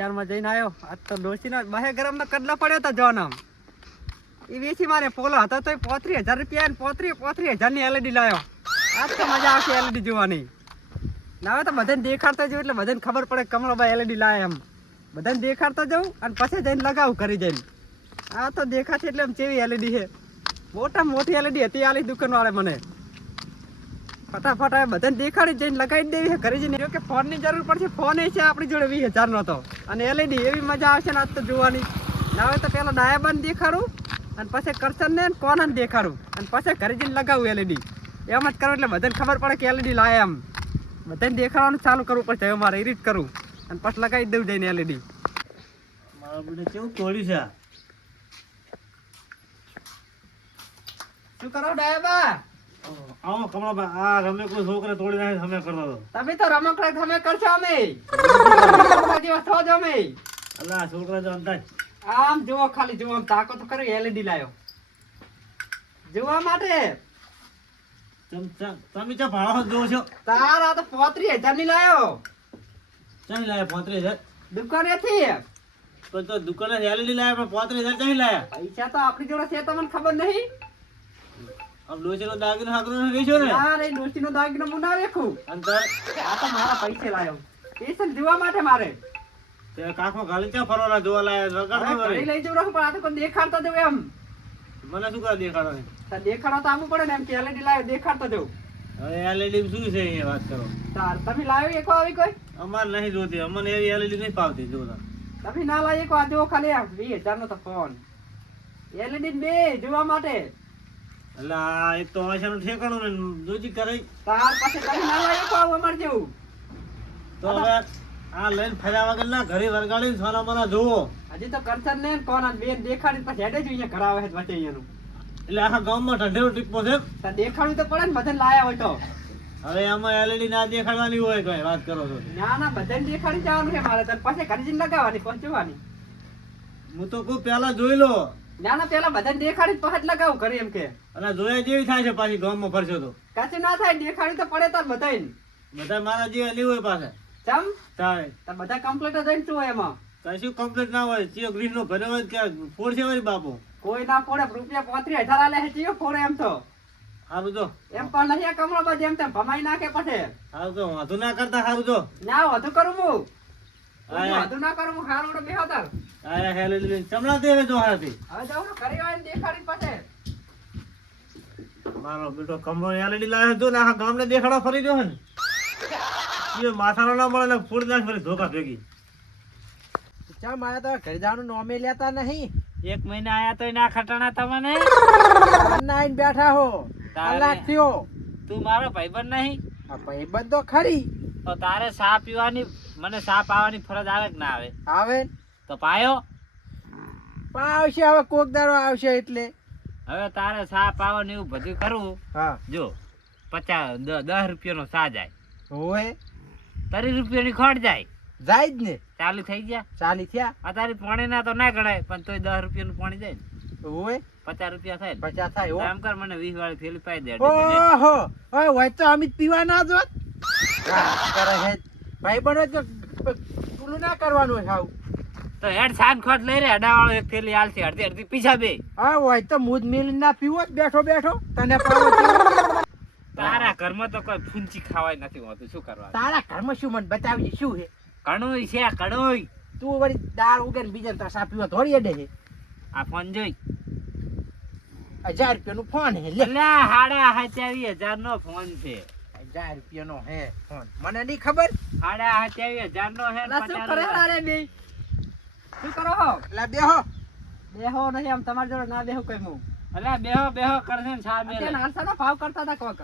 બજારમાં જઈને આવ્યો. આજ તો ડોસીનો બહે ગરમનો કડલો પડ્યો તો જોન આમ. એ વેચી મારે પોલો હતો તો પોત્રીસ હજાર રૂપિયા પોત્રી પોત્રીસ હજારની એલઈડી લાવ્યો આજ તો મજા આવશે એલઈડી જોવાની. ના તો બધાને દેખાડતા જવું એટલે બધાને ખબર પડે કમળાભાઈ એલઈડી લાવે એમ. બધાને દેખાડતા જવું અને પછી જઈને લગાવું કરી જઈને. આ તો દેખાશે એટલે આમ કેવી એલઈડી છે. મોટા મોટી એલઈડી હતી આલી દુકાન વાળે મને. ફટાફટ આ બધાને દેખાડી જઈને લગાવી દેવી ઘરે જઈને જો કે ફોનની જરૂર પડશે. ફોન એ છે આપણી જોડે વીસ હજારનો તો. અને એલઈડી એવી મજા આવશે ને આજ તો જોવાની. ના હોય તો પેલા ડાયાબાને દેખાડું અને પછી કરશનને ને કોનાને દેખાડું. અને પછી ઘરે જઈને લગાવું એલઈડી એમ જ કરું એટલે બધાને ખબર પડે કે એલઈડી લાય એમ. બધાને દેખાડવાનું ચાલુ કરવું પડશે. હવે મારે એ રીત કરું. અને પછી લગાવી દઉં જઈને એલઈડી મારા બેટા કેવું તોડ્યું છે શું કરો ડાયાબા? આવો કમળાભાઈ આ રમે કોઈ છોકરા તોડી નાખે અમે કરતો હતો. તમે તો રમકડા તમે કરશો અમે. દિવસ થો જ અમે. અલા છોકરા જો અંદાજ આમ જુઓ ખાલી જુઓ આમ તાકો તો કરી એલઈડી લાયો. જોવા માટે. તમ ચા ભાડો જોવો છો? તારા તો પોત્રી હજારની લાયો. ચાલી લાયા પોત્રી હજાર? દુકાનેથી પણ તો દુકાને એલઈડી લાયા પણ પોત્રી હજાર ચાલી લાયા? પૈસા તો આપણી જોડે છે તમને ખબર નહીં? આમ ડોસીનો દાગીનો હાકરો રહી ને ના રે ડોસી દાગીનો હું ના વેખું. અને આ તો મારા પૈસે લાયો. સ્પેશિયલ જોવા માટે મારે. તે કાખમાં ગાલી ચા ફરવાના જોવા લાયા વગર હવે ન ઘરે વળી. લઈ જવું રાખું પણ આ તો કોઈ દેખાડતો જવું એમ. મને શું કરે દેખાડો ને તો દેખાડો તો આવવું પડે ને એમ કે એલઈડી લાયો દેખાડતો જવું હવે એલઈડી શું છે એ વાત કરો? તાર તમે લાવ્યો એક આવી કોઈ? અમારે નહીં જોતી અમને એવી એલઈડી નહીં પાવતી જોતા તમે ના લાવી એક જો ખાલી આ વીસ હજાર નો તો ફોન એલઈડી બે જોવા માટે. એટલે આ એક તો આશાનું ઠેકાણું ને જોજી કરે તાર પાસે ના આવું જેવું. તો હવે આ લઈને ફર્યા વગર ના ઘરે વરગાડીને સોના મોના જોવો હજી તો કરશન ને કોના બેન દેખાડી પછી હેડે જ અહીંયા કરાવે છે વચ્ચે અહીંયાનું. એટલે આખા ગામમાં ઠંડેરો ટીપો છે દેખાડું તો પડે ને બધાને લાયા હોય તો. હવે આમાં એલઈડી ના દેખાડવાની હોય કઈ વાત કરો છો ના ના બધાને દેખાડી જવાનું છે મારે તો પછી ઘરે જઈને લગાવવાની પહોંચવાની. હું તો કોઈ પેલા જોઈ લો. ના ના પેલા બધાને દેખાડી પછી જ લગાવું એમ કે. અને જોયા જેવી થાય છે પાછી ગામમાં ફરશો તો. કશું ના થાય દેખાડી તો પડે તાર બધાને બધા મારા જેવા નહીં હોય પાસે ચમ? તારે. તો બધા કમ્પ્લીટ જ શું હોય એમાં કશું કમ્પ્લીટ ના હોય? ચિયો ગ્રીન નો ભર્યો હોય કે ફોડ વળી બાપુ. કોઈ ના પડે રૂપિયા પોત્રીસ હજાર આલે છે ચિયો ફોડે એમ તો. સારું તો. એમ પણ નહીં કમળો બધી એમ તેમ ભમાઈ નાખે પછી. સારું તો વધુ ના કરતા સારું તો. ના વધુ કરું હું. વધુ ના કરું હું ખારોડો બેહો તાર. આયા હેલો લઈને ચમડા દેવે તો હારાથી હવે જાવ ને ઘરે આવીને દેખાડી પછી. મારો બેટો કમરો એલઈડી લાવ્યો તો ના ગામને દેખાડો ફરી રહ્યો ને. એ માથાનો ના મળે ને ફૂડ નાખ ફરી ધોકા ભેગી. ચા માયા તો ઘરે જવાનું નોમે લેતા નહીં. એક મહિના આયા તો ના ખટાણા તમને? નાઈન બેઠા હો. કલાક થયો. તું મારો ભાઈબંધ નહીં? આ ભાઈબંધ તો ખરી. તો તારે સાપ પીવાની મને સાપ પાવાની ફરજ આવે કે ના આવે? આવે? તો પાયો? આવશે હવે કોક દારો આવશે એટલે. હવે તારે ચા ને એવું બધું કરવું. હા. જો પચાસ દસ રૂપિયાનો સા જાય. હોય ત્રીસ રૂપિયાની ખોટ જાય. જાય જ ને. ચાલુ થઈ ગયા? ચાલી થયા. આ તારી પાણી ના તો ના ગણાય પણ તોય દસ રૂપિયાનું પાણી જાય ને. હોય પચાસ રૂપિયા થાય પચાસ થાય એમ કર મને વીસ વાળી થેલી પાઈ દે. ઓહો હોય તો અમિત પીવા ના જોત. કરે ભાઈ પણ તો ના કરવાનું હોય હાવ. તો હેડ સાન ખોટ લઈ રે અડાવાળો એક થેલી આલશે અડધી અડધી પીછા બે. હા હોય તો મુદ મિલ ના પીવો જ બેઠો બેઠો તને તારા ઘરમાં તો કોઈ ફૂંચી ખાવાય નથી હોતું શું કરવા તારા ઘરમાં શું મને બતાવજે શું હે કણોઈ છે કણોઈ તું વળી દાળ ઉગે ને બીજા તસા પીવો થોડી અડે છે? આ ફોન જોઈ. હજાર રૂપિયાનું ફોન હે લે. હાડા હત્યાવી હજાર નો ફોન છે. હજાર રૂપિયાનો હે ફોન. મને નહીં ખબર? હાડા હત્યાવી હજાર નો હે પચાસ કરે રૂપિયા. તારે બે? શું કરો હો એટલે બેહો. બેહો નહીં આમ તમારી જોડે ના બેહો કઈ હું અલા બેહો બેહો કરશે ને છા મેલે. અત્યારે ભાવ કરતા હતા કોક.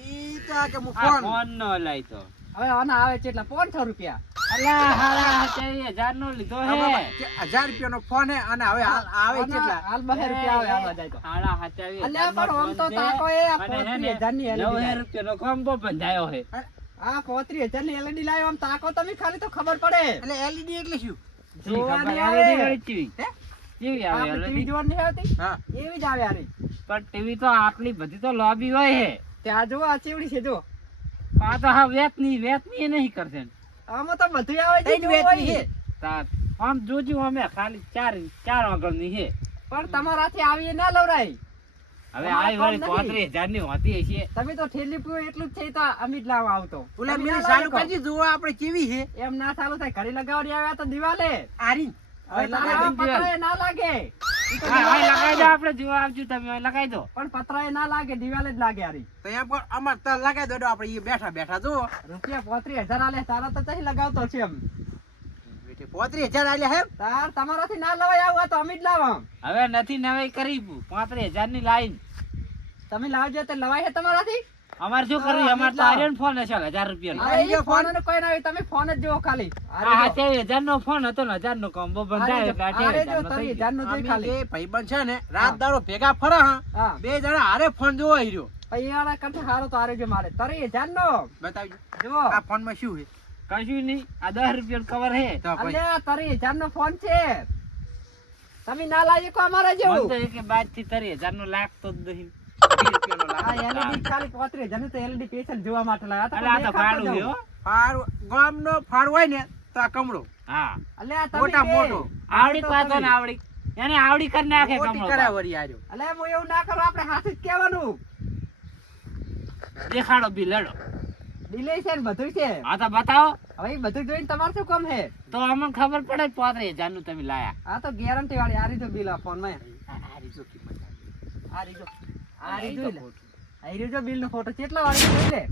ઈ તો આ કે હું આ ફોન. નો લઈ તો. હવે આના આવે છે એટલે પાંચસો રૂપિયા. અલા હાડા હચાવી હજાર નો લીધો હે. ફોન અને હવે હાલ આવે કેટલા હાલ બહે રૂપિયા આવે આવા જાય તો. હાડા હચાવી અલ્યા પણ આમ તો તાકો એ આ અને હે 35,000 ની LED નવ રૂપિયાનો કોમ્બો બંધાયો હે. આ પોત્રીસ હજારની એલઈડી લાવ્યો આમ તાકો તમે ખાલી તો ખબર પડે. એટલે એલઈડી એટલે શું? જી જોવાની ખબર, આવે. LED હે? ચીવી આવે ટીવી જોવાની નહીં આવતી? એવી જ આવે આરી પણ ટીવી તો આટલી બધી તો લોબી હોય હે. ત્યાં જો આ ચેવડી છે જો આ તો હા વેતની વેતની એ નહીં કરશે. આમાં તો બધું આવે છે આમ જોજો અમે ખાલી ચાર ચાર આગળની હે. પણ તમારાથી આવી ના લવરાય. હવે આ વાળી પાંત્રીસ હજારની હોતી હશે. તમે તો ઠેલી પીવો એટલું જ થઈ તો અમિત લાવ આવતો. ઓલા મેં મેરી ના ચાલુ લાવો કરજી જુઓ આપણે કેવી છે. એમ ના ચાલુ થાય. ઘરે લગાવડી આવ્યા તો દિવાલે. આરી. ના લાગે. આપણે જોવા આવજો તમે લગાવી દો. પણ પતરાએ ના લાગે દિવાલે જ લાગે હારી તો એમ પણ અમાર તર લગાવી દો આપણે બેઠા બેઠા જુઓ. રૂપિયા પોત્રીસ હજાર આલે તારા તો તહી લગાવતો છે એમ. પોત્રીસ હજાર આલ્યા હે? તાર તમારાથી ના લવાય આવું આ તો અમિત લાવો હવે નથી નવાઈ કરી પાંત્રીસ હજારની લાઈન. તમે લાવજો તો લવાય છે તમારાથી. અમારે શું કરવું? હા, તો લાવો. ફોન હશે હજાર રૂપિયાનો. આ બીજો ફોન નો કોઈ ના હોય તમે ફોન જ જોવો ખાલી. હા હા નો ફોન હતો ને હજાર નો કોમ્બો બંધાયો એટલે આ આરે જો અઠ્યાવીસ હજારનો તમે થઈ ગયો. નો જોઈ ખાલી. બે ભાઈબંધ છે ને રાત દાડો ભેગા ફરા બે જણા હારે ફોન જોવા હીર્યો. પછી કરતા હારો તો આરે જો મારે. તરી હજાર નો બતાવજો. જુઓ. આ ફોનમાં શું છે? કશું નહીં. આ દસ રૂપિયા કવર હે તો પછી હજાર નો ફોન છે. તમે ના લાવી કો અમારા તો જેવું એક બાદથી તારી હજાર નો લાગતો જ નહીં. આ LED ખાલી પોત્રીસ હજારનું તો LED સ્પેશિયલ જોવા માટે લાવ્યા અલા આ તો દેખાતો ભાડું છે જાઉં. હો. ફાળ ગામ નો ફાળ હોય ને તો આ કમળો. હા. અલ્યા તમે મોટા બે. મોટો. આવડી કરી નાખે હું એવું ના કરું આપણે હાથ જ કહેવાનું. દેખાડો બી લડો. ડિલે છે ને બધું છે. હા તો બતાવો. હવે બધું જોઈને તમારે શું કામ છે? તો અમને ખબર પડે પાંત્રીસ હજારનું તમે લાયા. હા તો ગેરંટી વાળી આ રીતો બિલ ફોનમાં આ- રીતો કિંમત આ રીતો આ રીતો તો લે. ખોટું. આ રીતો બિલ નો ફોટો કેટલા વાળી જોઈ લે.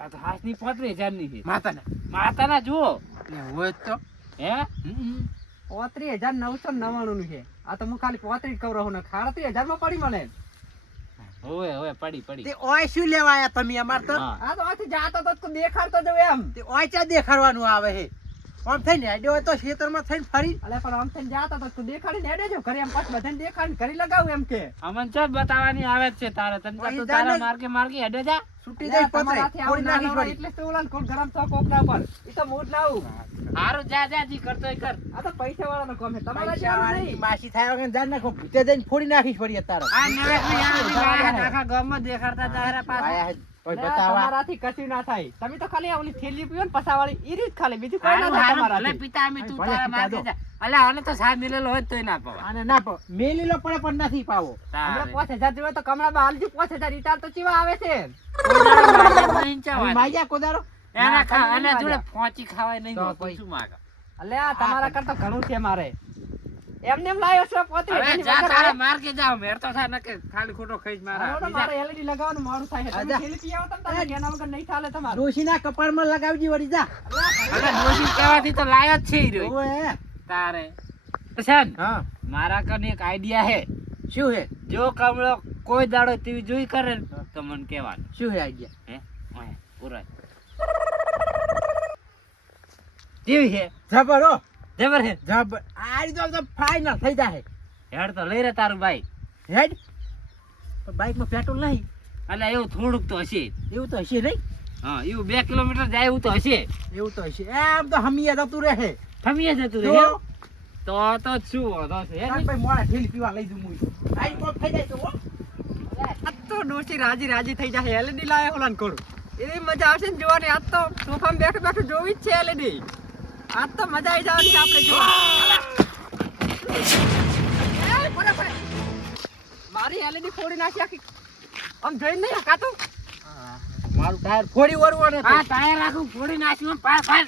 આ તો હાથની પાંત્રીસ હજારની છે. માતાના. માતાના જુઓ. હોય તો. હે? પોત્રીસ હજાર નવસો નવ્વાણું નું છે. આ તો હું ખાલી પોત્રીસ કવ રહું ને. હજારમાં પડી મળે. હોવે ઓય પડી પડી. તે ઓય શું લેવા આયા તમે અમાર તો? આ તો આથી જાતો તો દેખાડતો જવું એમ. તે ઓય ચા દેખાડવાનું આવે હે. આમ થઈને હેડ્યો હોય તો ખેતરમાં થઈને ફરી. અલે પણ આમ થઈને જાતા તો તું દેખાડી ને હેડે જો. ઘરે એમ પાછ બધાને દેખાડીને કરી લગાવું એમ કે. અમન ચો બતાવવાની આવે છે તારે. તને તો તું. તારા માર્ગે માર્ગે હેડે જા. છૂટી જાય પતરે કોઈ નાખી પડી. એટલે શું ઓલા કોણ ગરમ તો કોકડા પર? ઈ તો મૂડ લાવું. હારું જા જા જી કરતો એ કર. આ તો પૈસા વાળાનો કામ છે. તમારા જેવું નહીં. માસી થાય વગર જાન નાખો. ભૂતે જઈને ફોડી નાખીશ પડી તારે આ જા. આખા ગામમાં દેખાડતા જાહેરા પાછા. આયા હે. ઓય અલ્યા, બતાવા? તમારાથી કશું ના થાય. તમે તો ખાલી ઓલી થેલી પીવો ને પસાવાળી ઈ રીત ખાલી બીજું કોઈ ના થાય હારું, ભલે પિતા અમે તું તારા પિતા જા. અલ્યા આને તો સાહેબ મિલેલો હોય તોય ના પવાય. આને ના પાવ મેલી પડે પણ નથી પાવો. હમણાં તારે. પાંચ હજાર જોવે તો હાલજો હજાર ઈટાર તો ચેવા આવે છે. કોદારો એના ખા- એના જોડે. ખાવાય નહીં તો? તમારા કરતા ઘણું છે મારે. એમને એમ લાવ્યો છો પોતે હવે જા તારા આવે. માર્ગે જા મેર તો થાય નકે ખાલી ખોટો ખઈજ જ મારા મારે LED લગાવવાનું મારું થાય છે. તમે પી આવો તમે એના વગર નહીં ચાલે તમારું. ડોશીના કપાળમાં લગાવજી વળી જા. અરે ડોશી કહેવાથી તો લાયો જ છે ઈ. ઓય તારે. છે હા. મારા કને એક આઈડિયા હે. શું હે? જો કમળો કોઈ દાડો ટીવી જોઈ કરે ને તો મને કહેવાનું. શું હે આઈડિયા? હે? ઓય, પૂરા ટીવી હે? જબર હો. જબર હે? જબર આ તો એકદમ ફાઇનલ થઈ જાય હેડ તો લઈ રે તારું બાઈક હેડ? બાઇકમાં પેટ્રોલ નહીં. એટલે એવું થોડુંક તો હશે. એવું તો હશે નહીં? હા એવું બે કિલોમીટર જાય એવું તો હશે. એવું તો હશે. એમ તો હમીએ જતું રહે. હમીએ જતું. રહે? તો તો શું વાંધો છે ભાઈ મોડા ઢીલ પીવા લઈ જઉં હું. આઈ કોક થઈ જાય તો તો ડોશી રાજી રાજી થઈ જાય LED લાવે ઓલાને કોડ. એવી મજા આવશે ને જોવાની. આજ તો સોફામાં બેઠું બેઠું જોવી જ છે એલઈડી આજ તો મજા આવી જવાની આપણે જોવાની. મારી LED ફોડી નાખી આખી. આમ જોઈને નહીં કાતું મારું ટાયર ફોડી વળવાનું આ ટાયર આખું ફોડી નાખ્યું પાર પાર.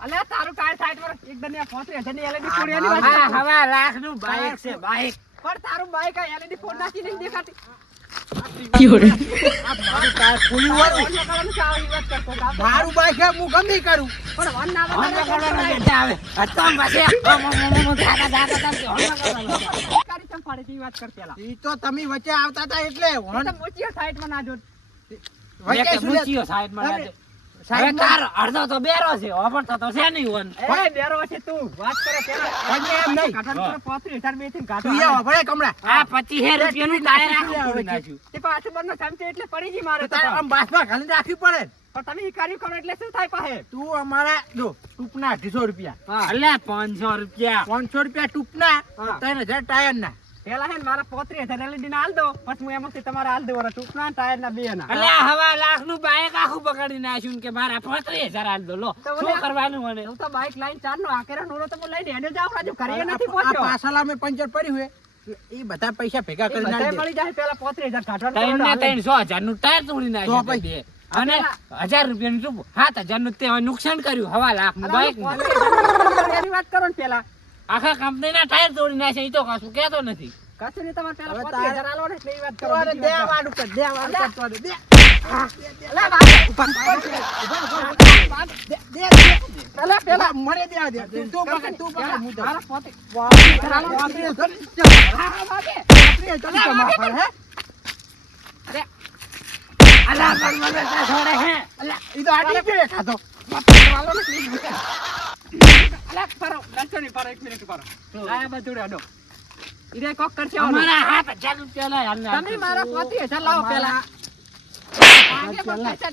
અલે તારું ટાયર સાઈડ પર એકદમ હજારની LED ફોડી એની હા વાત લાખનું બાઈક છે બાઈક. પણ તારું બાઈક આ LED ફોડ નાખી નહીં દેખાતી. મારું બાઈક હે હું ગમે કરું તો તમે વચ્ચે આવતા હતા એટલે મોચીઓ સાઈડમાં ના જો વચ્ચે એક શું લે- મૂછીઓ સાઈડમાં અરે, લાગે. હવે સાઈડમાં- તારો અડધો તો બેરો છે વાપરતો તો છે નહીં વન એ બેરો છે તું. વાત કરે પેલા. એમ નહીં. કાઢવાનું કરે પાંત્રીસ બેથી કાઢો તું આવો, કમળા. આ પચીસ રૂપિયાનું ટાયર આખું શું નાખ્યું. તે પાછું બંને ચમચી એટલે પડી ગઈ મારે તારે આમ બાસમાં રાખવી પડે. પણ તમે હિકારી કરો એટલે શું થાય પાહે? તું અમારા જો ટૂંકના અઢીસો રૂપિયા. હા. અલ્યા પાંચસો રૂપિયા. પાંચસો રૂપિયા ટૂંકના? હા. ત્રણ હજાર ટાયરના. પેલા હે મારા પોત્રીસ હજાર LED હાલ દો. પછી હું એમાંથી તમારે હાલ દઉં ટૂંકના ટાયર ના બે ના. અલ્યા હવા લાખનું બાઈક આખું બગાડી નાખ્યું કે મારા પોત્રીસ હજાર હાલ દો. લો શું કરવાનું મને? હું તો બાઈક લાઈન ચાર નો આકેરા નોરો તો લઈને હેડે જાઉં રાજુ કરીએ નથી પહોંચ્યો. પાછળ અમે પંચર પડ્યું હે. એ બધા પૈસા ભેગા કરી બધાય મળી જાય પેલા પોત્રીસ હજાર કાઢવાનું ને હાલે. ત્રણ સો હજારનું ટાયર તોડી તો નાખ્યું અને હજાર રૂપિયા નું સાત હજારનું તે હવે નુકસાન કર્યું હવા લાખનું બાઈક 35,000 વાત કરો ને પેલા. આખા કંપનીના ટાયર તોડી નાખે એ તો કશું કહેતો નથી કશું નહીં તમારે પેલા હવે 35,000 હાલો ને એટલે વાત કરો તો આને બીજી વાત કરો. કર, તો દે. અલા, બાપ, ઊભા, ઊભા, ઊભા, ઊભા, દે, દે, દે. પેલા પેલા મને દેવા દે. તું- તું પકડ, તું પકડ, હું મારા પોતે વાપરી, વાપરી, વાપરી, ચાલ, તો માફ કરે, હે? અલા પણ મને છોડે હે અલા, ઈ તો આડી ગયો ખાધો. અલા, ફરો, ડરશો નહીં, ફરો, એક મિનિટ ફરો. આ બધું રેડો. ઈને કોક કરશે અમારા હાથ હજાર રૂપિયા લાય હાલને તમે મારા પોતી હજાર લાવો પેલા. આગે પૈસા-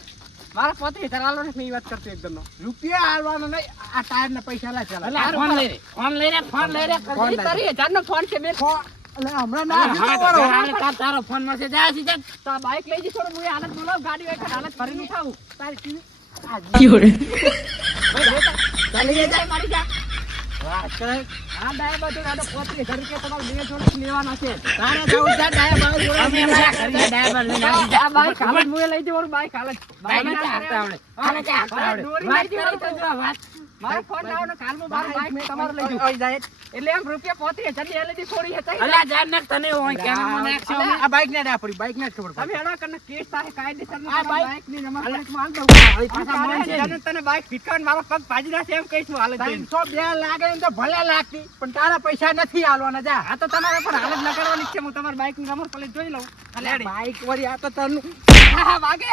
મારા પોતી હજાર ને વાત કરતો એકદમ રૂપિયા હાલવાનો નહીં, આ ટાયરના પૈસા લા ચાલ. ફોન લઈ રે ફોન લઈ રે ફોન લઈ રે. ફોન ઈ તારી હજાર નો ફોન છે બે ફો- હમણાં ના તાર- ફોન મળશે. જા સીધા તો બાઈક લઈ જઈશ થોડું હું હાલત બોલાવ ગાડી હોય હાલત ભરીને ઉઠાવું. તારી ચાલી ગઈ જાય મારી જા વાત કરે. આ ડાય બધું આનો પોત્રીસ હજાર કે તમારે બે જોડે લેવાના છે તારે ડાયા બાજુ જોડે. અમે. આ બાઈક હાલત મુએ લઈ જવાનું બાઈક હાલત બાઈક બાઈક આવડે. આને આવડે? વાત કરી તો જો, વાત. મારો ફોન લાવવાનો કાલમાં મારો બાઈક તમારે લઈ જવું જાય. એટલે એમ રૂપિયા પોતી હજારની છોડી છે તઈ અલા, જા નાખ તને હોય નાખશે અમે. આ બાઈક ને ના પડી બાઈક ને જ ખબર તમે એના કરને કેસ થાય કાયદેસર આ બાઈક- ની માં હાલ દઉં. પાછા મને તને બાઈક ભીટકાવીને મારો પગ ભાજી નાખે એમ કઈશું હું હાલત જઈને. બે લાગે એમ તો ભલે લાગતી પણ તારા પૈસા નથી આલવાના જા. આ તો તમારા પર હાલત લગાડવાની જ છે હું તમારી બાઈકની નંબર પ્લેટ જોઈ લઉં. અલ્યા, બાઈક વળી આ તો તરનું હા, હા, વાગે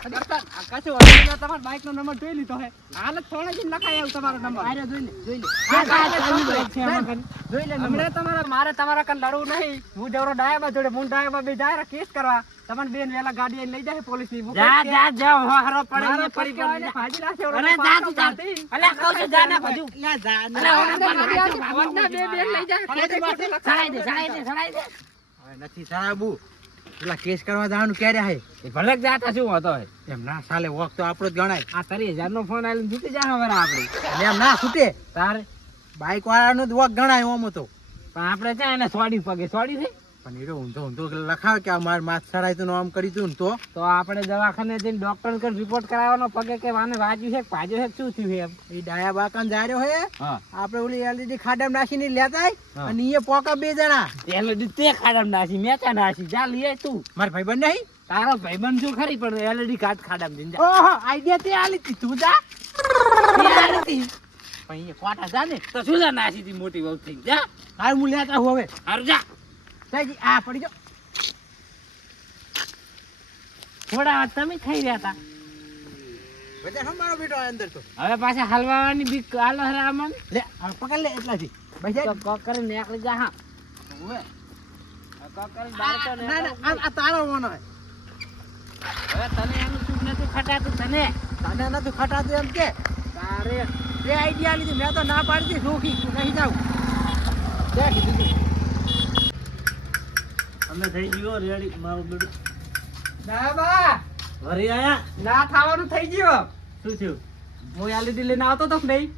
ડોક્ટર, આ કશું વાંધો નહીં, મેં તમારા બાઈક નો નંબર જોઈ લીધો છે હાલત થોડા જ લખાય એવું તમારો નંબર આરે જોઈ લે જોઈ લે આ કાંઈ ચાલુ છે આમાં જોઈ લે નંબર. તમારા મારે તમારા કન લડવું નહીં હું જવરો ડાયાબા જોડે હું ડાયાબા બે જાય કેસ કરવા તમને બેન વેલા ગાડી લઈ જાય પોલીસની જા જા જા હો પડે પડી પડી પડી ભાજી નાખે અરે જા તું જા. બાંધીને. કહું છું જા ના બધું. અલ્યા, જા ને. અલા, આ ઓલા ગાડી પણ આખી ફોજના બે બેન લઈ જાય ખોટે ખોટે સડાઈ દે સડાઈ દે સડાઈ દે નથી સરાબુ પેલા કેસ કરવા જવાનું ક્યારે હે? એ ભલે જ જાતા શું હતો? એમ ના સાલે વોક તો આપણો જ ગણાય. આ તારી હજાર નો ફોન આવીને છૂટી જા હવે આપડે. એમ ના છૂટે. તારે? બાઈક વાળાનું જ વોક ગણાય ઓમ તો. પણ આપણે છે એને સોડી પગે? સોડી થઈ પણ એ ઊંધો ઊંધો લખાવ કે અમારે માથ સડાય તો આમ કરી તું તો? તો આપણે દવાખાને જઈને ડોક્ટર કર રિપોર્ટ કરાવવાનો પગે કે વાને વાજ્યું છે પાજો છે શું થયું એમ? એ ડાયા બાકાન જાય રહ્યો હે? આપણે ઓલી એલઈડી ખાડામાં નાખીને લેતા અને એ પોકા બે જણા. એલઈડી તે ખાડામાં નાખી મેં ત્યાં નાસી જા લઈએ તું. મારા ભાઈ બંધ નહીં? તારો ભાઈબંધ શું ખરી પણ એલઈડી ખાડામાં જઈને જા. ઓહો આઈડિયા તે આલી તી તું જા. તે. પણ એ કોટા જા ને. તો શું જા નાસી મોટી વહુ થઈ જા. હાલ હું લેતા હું હવે. હાર જા. જાજી આ પડી થોડા તમે થઈ રહ્યા હતા. હવે પાછા હલવાવાની બીક આલો હરે આમાં. લે પકડ લે એટલાથી. ભાઈ કોક કરીને નીકળી જા હા. ઓવે. કોક કરીને બહાર તો ના ના આ- આ તારો મોનો હવે તને એનું સુખ નથી ખટાતું તને? તને નથી ખટાતું એમ કે? તારે બે આઈડિયા લીધી મેં તો ના પાડી દી રોકી નહીં જાઉં. તે કીધું. તું. અમે થઈ ગયો રેડી મારું બેડું ડાયાબા ઘરે આયા? ના થવાનું થઈ ગયો. શું થયું? હું એલઈડી લઈને આવતો તો નહીં?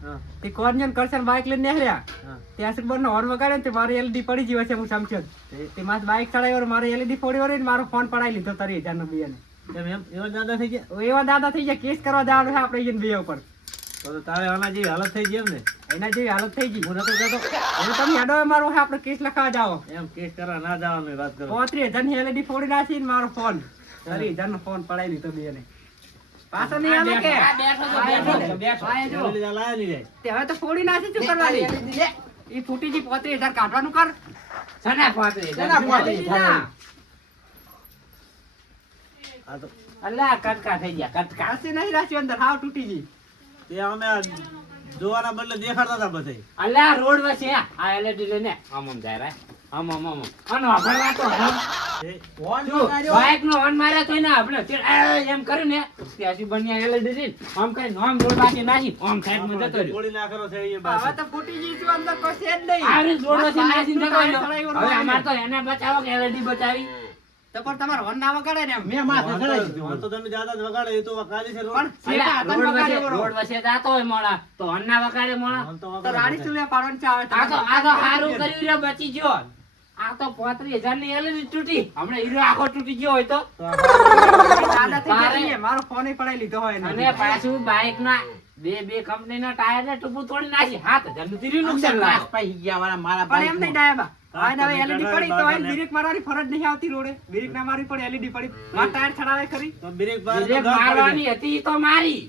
તે કોર્નિયન કરશન બાઇક લઈને નીકળ્યા. હા. ત્યાં સુધી બંને હોર્ન વગાડ્યો ને તે મારી એલઈડી પડી ગયો છે હું સમજ્યો. તે મારે બાઈક ચડાવ્યો મારે એલઈડી ફોડી વળી ને મારો ફોન પડાવી લીધો તારી હજાર નો બીજાને એમ? એવા દાદા થઈ ગયા? એવા દાદા થઈ ગયા કેસ કરવા જવાનું છે આપણે એને બે ઉપર. તો તો તારે આના જેવી હાલત થઈ ગઈ એમ ને? એના જેવી હાલત થઈ ગઈ. હું નતો કહેતો હવે તમે હેડો મારો આપણે કેસ લખાવા જાઓ. એમ કેસ કરવા ના જવાનું વાત કરો. પોત્રીસ હજારની એલઈડી ફોડી નાખી મારો ફોન. તારી હજાર નો ફોન પડાવી લીધો બેને. પાછો નહીં આવે કે? હવે તો ફોડી નાખી શું કરવાની? એ ફૂટી જી પોત્રીસ હજાર કાઢવાનું કર. સના પાંત્રીસ હજાર. સના પાંત્રીસ હજાર. ના. આ તો અલા કટકા થઈ ગયા કટકા. કાંસી નહીં રાખ્યું અંદર. હાવ તૂટી ગઈ. તે અમે આ જોવાના બદલે દેખાડતા હતા બધે. અલ્યા રોડ વચ્ચે આ એલઈડી લઈને. આમ આમ જાય રે આમ આમ આમ. અન વાપરવા તો બાઈક નો હોર્ન માર્યા. તો ને આપણે એમ કર્યું ને ત્યાંથી બન્યા LED આમ કરી નોમ રોડ બાકી નાખી નાસી સાઈડમાં જતો રહ્યો. ગોળી નાખેલો છે એ હવે તો ફૂટી ગઈ છું અંદર કોઈ છે જ નહીં. આ રોડ બસ નાખી. ચડાવ્યું હવે અમાર તો એને બચાવો કે એલઈડી બચાવી. તો પણ તમારે વન ના વગાડે ને મેં માથે ચડાઈ દીધું. વાંધો તમે જ્યાદા જ વગાડે એ તો વગાડી છે રોડ. પણ પેલા શેઠા રોડ હાથમાં વચ્ચે- વગાડે રોડ વચ્ચે જાતો હોય મોડા તો અન્ના વગાડે મોડા તો તો રાડી ચૂલે પાડવાનું ચાવે આ તો આ તો હારું કર્યું રે બચી ગયો. આ તો પોત્રીસ હજારની તૂટી. હમણાં હીરો આખો તૂટી ગયો હોય તો. દાદાથી મારો ફોન પડાઈ લીધો હોય અને પાછું બાઇક ના બે બે કંપની ના ટાયર ને ટૂંકું તોડી નાખી. હાથ હજારનું તીર્યું નુકસાન લાગે. પાઈ ગયા વાળા મારા પણ એમ નહીં બાઈકમાં. આને હવે તમે પડી તો બાર બ્રેક મારવાની ફરજ નહીં આવતી રોડે. બ્રેક ના મારી પણ એલઈડી પડી. માર ટાયર છડાવે ખરી. તો બ્રેક મારવાની હતી તો મારી.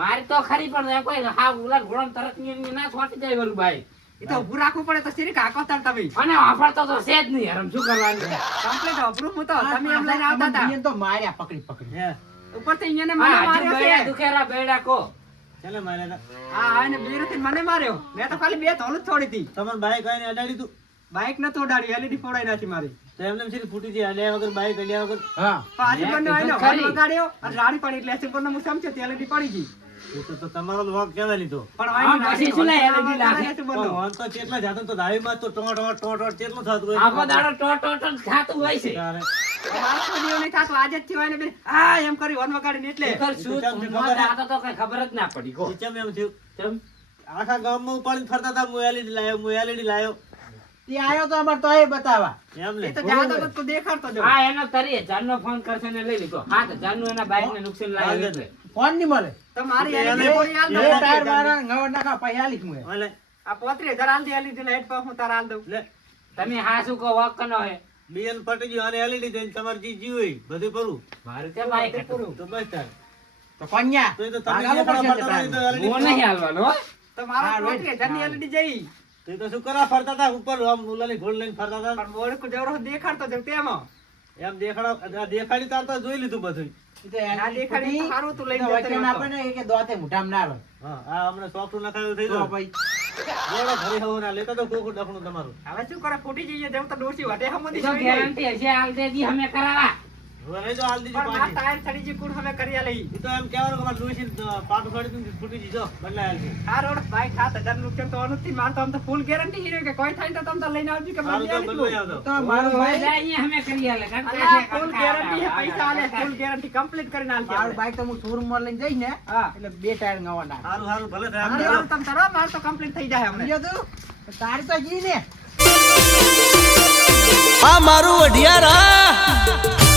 મારી તો ખરી પણ કોઈ હા ઉલા ઘોડો તરતની ના છોટી જાય ઓલું ભાઈ. એ તો ઉભું રાખવું પડે તો શેરી કાકો તાર તમે. અને વાપરતો તો છે જ નહીં હરમ શું કરવાનું? કમ્પ્લીટ અભરું હું તો તમે એમ લઈને આવતા હતા. તો માર્યા પકડી પકડી. ઉપર ઉપરથી અહીંયા ને મને માર્યો છે. દુખેરા બેડા કો. ચાલે મારે તો. હા આને બેરથી મને માર્યો. મેં તો ખાલી બે ધોલું જ છોડી હતી. ભાઈ ભાઈ આવીને અડાડી તું. બાઇક નતો ઉડાડી LED ફોડાઈ નાખી મારી. તો એમને એમ સીધી ફૂટી જાય અલ્યા વગર બાઈક અલ્યા વગર હા. પાછી પણ આવીને કીધું હોર્ન અને રાડી પડી એટલે એસી પરનો હું છે LED પડી ગઈ. એ તો- તો તમારો તો વાંક કહેવાય નહીં પણ આ પછી શું લાય LED લાગે? વાંક તો કેટલા જાતો તો દાવીમાં તો ટોટ ટોટ ટોટ ટોટ ચેટલું થતું હોય. આખો દાડો ટોટ ટોટ થાતું હોય છે. મારે દિવસ નહીં થાતું. આજે જ થયું એને બેન, આ એમ કરી હોર્ન વગાડીને એટલે. ખબર શું? તો જ ના પડી કો એમ થયું? આખા ગામમાં ઉપાડીને ફરતા હતા હું એલઈડી લાયો હું એલઈડી લાયો. તે આયો તો અમાર તો એ બતાવા એમ એ તો જાતો તો તું દેખાડતો જો. હા એનો તરી હજાર નો ફોન કરશે ને લઈ લીધો સાતનું એના બાઈક ને નુકસાન લાગ્યું એટલે. ફોનની મળે તો મારી એ LED એને- ગોળી આલ દો. ટાયર મારા નવા નાખા પછી આલીશ મુએ. ઓલે, આ પોત્રીસ હજાર આલ દે LED લાઈટ પર હું તારા આલ દઉં. લે તમે હા શું કહો વોક ન હોય બીએન પટી ગયું અને એલઈડી જઈને તમારે જે જીવ બધું પૂરું મારે ત્યાં બાઈક હતું. તો બસ તાર તો કન્યા તો તમે હું નહીં હાલવાનો હો. તો મારા હા, પોત્રીસ હજારની જઈ. તો તો શું કરવા ફરતા હતા? ઉપર આમ ઓલાની ઘોડ લઈને ફરતા હતા. પણ મોઢું જવરો દેખાડતો જાઉં તેમાં. એમ દેખાડો દેખાડી તાર તો જોઈ લીધું બધું તો ના દેખાડી સારું તું લઈને જતો ના. ને એ કે દોતે મુઠામ ના આવે. હા આ હમણાં સોફ્ટ નખાયું થઈ ગયો. ભાઈ બોલો ઘરે હવો ના લેતો તો કોકો ડખણું તમારું. હવે શું કરે? ફૂટી જઈએ જેવું તો ડોશી વટે લઈ. ગેરંટી હશે હાલ દેજી અમે કરાવા. તો હાલ માર પાછી. ટાયર ચડી ગઈ કુણ હવે કરી લઈ એ તો એમ કહેવાનું કે મારે ડોશી પાટું ફૂટી આ રોડ બાઈક સાત હજાર નુકસાન તો નથી માર તો આમ તો full guarantee હીરો કે કોઈ થાય તો તમ તો લઈને આવજો કે બદલી તો. તો મારું જાય અમે કરી આલે. guarantee છે, આવે, પૈસા આલે, આવે, full guarantee કરીને આલશે મારું. બાઈક તો હું શોરૂમમાં લઈને ને. એટલે બે ટાયર નવા નાખ. ભલે થાય હારું, હારું, તમ તારો, માર તો complete થઈ જાય હમણાં. તું? તો તારી તો જી ને. આ મારું અઢિયારા